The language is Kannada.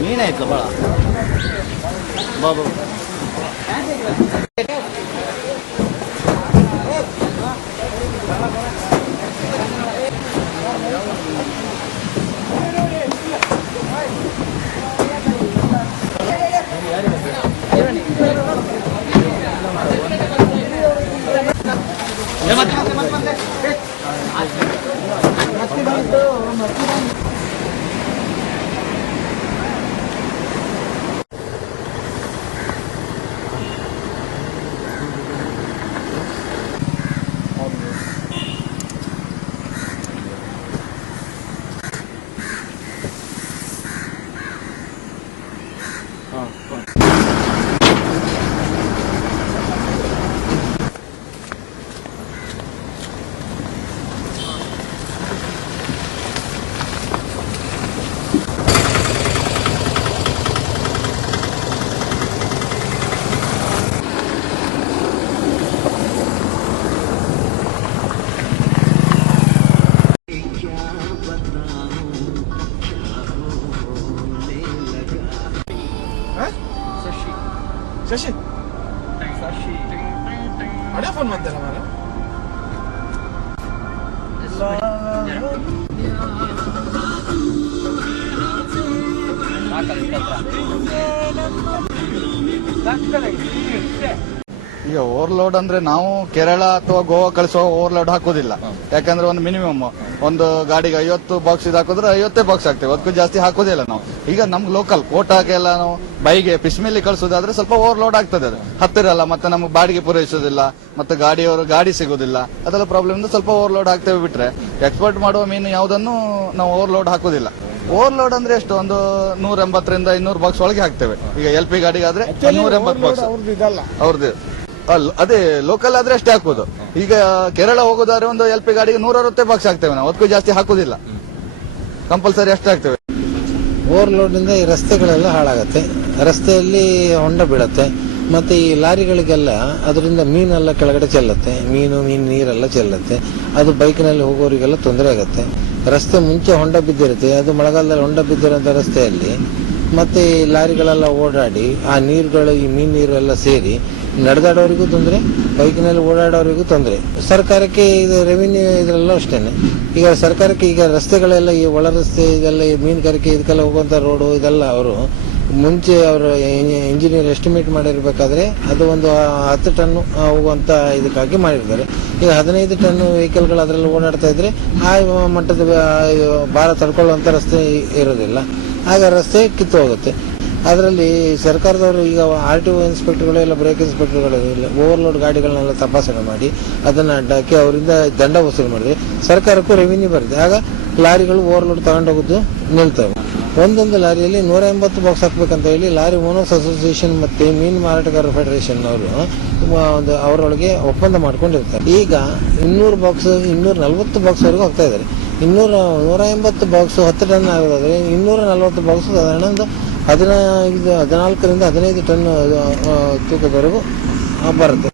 ಮೀನಾಯ್ತು ಭಾಳ ಬಾಬು शशि अड़े फोन मत देना हमारा ಈಗ ಓವರ್ಲೋಡ್ ಅಂದ್ರೆ ನಾವು ಕೇರಳ ಅಥವಾ ಗೋವಾ ಕಳಿಸೋ ಓವರ್ಲೋಡ್ ಹಾಕೋದಿಲ್ಲ. ಯಾಕಂದ್ರೆ ಒಂದು ಮಿನಿಮಮ್ ಒಂದು ಗಾಡಿಗೆ 50 ಬಾಕ್ಸ್ ಇದು ಹಾಕಿದ್ರೆ 50 ಬಾಕ್ಸ್ ಹಾಕ್ತೇವೆ, ಅದಕ್ಕೂ ಜಾಸ್ತಿ ಹಾಕೋದಿಲ್ಲ ನಾವು. ಈಗ ನಮ್ಗೆ ಲೋಕಲ್ ಕೋಟಾಗೆಲ್ಲ ನಾವು ಬೈಗೆ ಫಿಶ್ ಮೇಲೆ ಕಳಿಸೋದಾದ್ರೆ ಸ್ವಲ್ಪ ಓವರ್ಲೋಡ್ ಆಗ್ತದೆ, ಅದು ಹತ್ತಿರಲ್ಲ, ಮತ್ತೆ ನಮ್ಗೆ ಬಾಡಿಗೆ ಪೂರೈಸೋದಿಲ್ಲ, ಮತ್ತೆ ಗಾಡಿ ಸಿಗೋದಿಲ್ಲ, ಅದೆಲ್ಲ ಪ್ರಾಬ್ಲಮ್ ಇಂದ ಸ್ವಲ್ಪ ಓವರ್ಲೋಡ್ ಹಾಕ್ತೇವೆ. ಬಿಟ್ರೆ ಎಕ್ಸ್ಪೋರ್ಟ್ ಮಾಡುವ ಮೀನು ಯಾವುದನ್ನು ನಾವು ಓವರ್ಲೋಡ್ ಹಾಕೋದಿಲ್ಲ. ಓವರ್ಲೋಡ್ ಅಂದ್ರೆ ಎಷ್ಟು, ಒಂದು 180ರಿಂದ 200 ಬಾಕ್ಸ್ ಒಳಗೆ ಹಾಕ್ತೇವೆ. ಈಗ LP ಗಾಡಿಗೆ ಆದ್ರೆ 180 ಬಾಕ್ಸ್ ಅವ್ರದ್ದು ಅದೇ ಲೋಕಲ್ ಆದ್ರೆ ಅಷ್ಟೇ ಹಾಕೋದು. ಈಗ ಕೇರಳ ಹೋಗೋದಾದ್ರೆ ಒಂದು LP ಗಾಡಿಗೆ 160 ಬಾಕ್ಸ್ ಹಾಕ್ತೇವೆ ನಾವು, ಅದಕ್ಕೂ ಜಾಸ್ತಿ ಹಾಕೋದಿಲ್ಲ, ಕಂಪಲ್ಸರಿ ಅಷ್ಟೇ ಹಾಕ್ತೇವೆ. ಓವರ್ಲೋಡ್ ಇಂದ ಈ ರಸ್ತೆಗಳೆಲ್ಲ ಹಾಳಾಗತ್ತೆ, ರಸ್ತೆಯಲ್ಲಿ ಹೊಂಡ ಬೀಳತ್ತೆ, ಮತ್ತೆ ಈ ಲಾರಿಗಳಿಗೆಲ್ಲ ಅದರಿಂದ ಮೀನೆಲ್ಲ ಕೆಳಗಡೆ ಚೆಲ್ಲತ್ತೆ, ಮೀನು ನೀರೆಲ್ಲ ಚೆಲ್ಲತ್ತೆ, ಅದು ಬೈಕ್ನಲ್ಲಿ ಹೋಗೋರಿಗೆಲ್ಲ ತೊಂದರೆ ಆಗತ್ತೆ. ರಸ್ತೆ ಮುಂಚೆ ಹೊಂಡ ಬಿದ್ದಿರುತ್ತೆ, ಅದು ಮಳೆಗಾಲದಲ್ಲಿ ಹೊಂಡ ಬಿದ್ದಿರೋಂಥ ರಸ್ತೆಯಲ್ಲಿ ಮತ್ತೆ ಈ ಲಾರಿಗಳೆಲ್ಲ ಓಡಾಡಿ ಆ ನೀರುಗಳು ಈ ನೀರು ಎಲ್ಲ ಸೇರಿ ನಡೆದಾಡೋರಿಗೂ ತೊಂದರೆ, ಬೈಕ್ನಲ್ಲಿ ಓಡಾಡೋರಿಗೂ ತೊಂದರೆ. ಸರ್ಕಾರಕ್ಕೆ ಇದು ರೆವಿನ್ಯೂ ಇದೆಲ್ಲ ಅಷ್ಟೇನೆ. ಈಗ ಸರ್ಕಾರಕ್ಕೆ ಈಗ ರಸ್ತೆಗಳೆಲ್ಲ ಈ ಒಳ ರಸ್ತೆ ಇದೆಲ್ಲ ಮೀನುಗಾರಿಕೆ ಇದಕ್ಕೆಲ್ಲ ಹೋಗುವಂತ ರೋಡು ಇದೆಲ್ಲ ಅವರು ಮುಂಚೆ ಅವರು ಇಂಜಿನಿಯರ್ ಎಸ್ಟಿಮೇಟ್ ಮಾಡಿರ್ಬೇಕಾದ್ರೆ ಅದು ಒಂದು 10 ಟನ್ ಹೋಗುವಂತ ಇದಕ್ಕಾಗಿ ಮಾಡಿರ್ತಾರೆ. ಈಗ 15 ಟನ್ ವೆಹಿಕಲ್ಗಳು ಅದರಲ್ಲಿ ಓಡಾಡ್ತಾ ಇದ್ರೆ ಆ ಮಟ್ಟದ ಭಾರ ತಡ್ಕೊಳ್ಳುವಂತ ರಸ್ತೆ ಇರೋದಿಲ್ಲ, ಆಗ ರಸ್ತೆ ಕಿತ್ತು ಹೋಗುತ್ತೆ. ಅದರಲ್ಲಿ ಸರ್ಕಾರದವರು ಈಗ RTO ಇನ್ಸ್ಪೆಕ್ಟರ್ಗಳು ಎಲ್ಲ ಬ್ರೇಕ್ ಇನ್ಸ್ಪೆಕ್ಟರ್ಗಳು ಓವರ್ಲೋಡ್ ಗಾಡಿಗಳನ್ನೆಲ್ಲ ತಪಾಸಣೆ ಮಾಡಿ ಅದನ್ನ ಅಡ್ಡಾಕಿ ಅವರಿಂದ ದಂಡ ವಸೂಲು ಮಾಡಿದ್ರೆ ಸರ್ಕಾರಕ್ಕೂ ರೆವಿನ್ಯೂ ಬರುತ್ತೆ. ಆಗ ಲಾರಿಗಳು ಓವರ್ಲೋಡ್ ತಗೊಂಡೋಗೋದು ನಿಲ್ತವೆ. ಒಂದೊಂದು ಲಾರಿಯಲ್ಲಿ 180 ಬಾಕ್ಸ್ ಹಾಕ್ಬೇಕಂತ ಹೇಳಿ ಲಾರಿ ಓನರ್ಸ್ ಅಸೋಸಿಯೇಷನ್ ಮತ್ತೆ ಮೀನು ಮಾರಾಟಗಾರರ ಫೆಡರೇಷನ್ ಅವರು ಅವರೊಳಗೆ ಒಪ್ಪಂದ ಮಾಡ್ಕೊಂಡಿರ್ತಾರೆ. ಈಗ 200 ಬಾಕ್ಸ್ 240 ಬಾಕ್ಸ್ ವರೆಗೂ ಹೋಗ್ತಾ ಇದ್ದಾರೆ. 180 ಬಾಕ್ಸ್ 10 ಟನ್ ಆಗೋದಾದ್ರೆ 240 ಬಾಕ್ಸ್ ಸಾಧಾರಣ 14ರಿಂದ 15 ಟನ್ ತೂಕದವರೆಗೂ ಬರುತ್ತೆ.